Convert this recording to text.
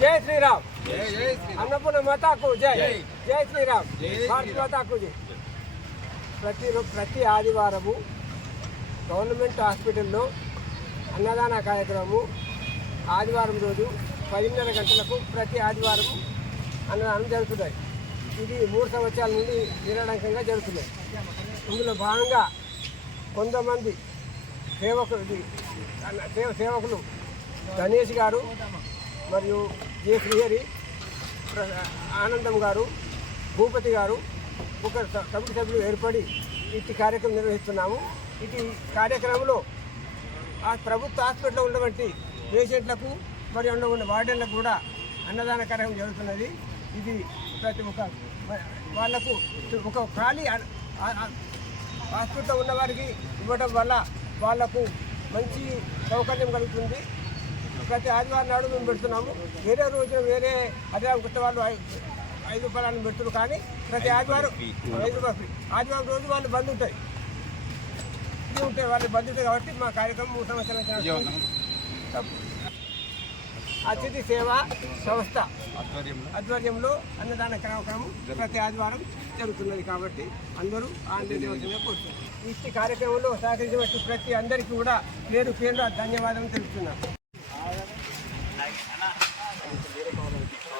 జై శ్రీరామ్ అన్నపూర్ణ మాతాకు జై జై శ్రీరామ్ భారత మాతాకు జై ప్రతి ప్రతి ఆదివారము గవర్నమెంట్ హాస్పిటల్లో అన్నదాన కార్యక్రమము ఆదివారం రోజు పదిన్నర గంటలకు ప్రతి ఆదివారం అన్నదానం జరుగుతున్నాయి. ఇది మూడు సంవత్సరాల నుండి నిరాడంకంగా జరుగుతున్నాయి. ఇందులో భాగంగా కొంతమంది సేవకులు సేవకులు గణేష్ గారు మరియు జే శ్రీహరి ఆనందం గారు భూపతి గారు ఒక కమిటీ సభ్యులు ఏర్పడి ఇట్టి కార్యక్రమం నిర్వహిస్తున్నాము. ఇటు కార్యక్రమంలో ఆ ప్రభుత్వ హాస్పిటల్లో ఉన్నటువంటి పేషెంట్లకు మరియు అందులో ఉన్న వార్డెన్లకు కూడా అన్నదాన కార్యక్రమం జరుగుతున్నది. ఇది ప్రతి ఒక్క వాళ్ళకు ఒక ఖాళీ హాస్పిటల్లో ఉన్న వారికి ఇవ్వడం వల్ల వాళ్ళకు మంచి సౌకర్యం కలుగుతుంది. ప్రతి ఆదివారం నాడు మేము పెడుతున్నాము. వేరే రోజున వేరే ఆదివారం కొత్త వాళ్ళు ఐదు రూపాయలను పెడుతున్నారు కానీ ప్రతి ఆదివారం ఐదు రూపాయలు. ఆదివారం రోజు వాళ్ళు బంద్ ఉంటాయి. ఉంటాయి వాళ్ళు బంద్ ఉంటాయి కాబట్టి మా కార్యక్రమం మూడు సంవత్సరాల అతిథి సేవ సంస్థ ఆధ్వర్యంలో. అన్నదాన కార్యక్రమం ప్రతి ఆదివారం జరుగుతున్నది కాబట్టి అందరూ ఆనందించవలసిందిగా కోరుతున్నారు ఈ కార్యక్రమంలో సహకరించిన ప్రతి అందరికీ కూడా పేరు పేరు ధన్యవాదాలు తెలుపుతున్నాను.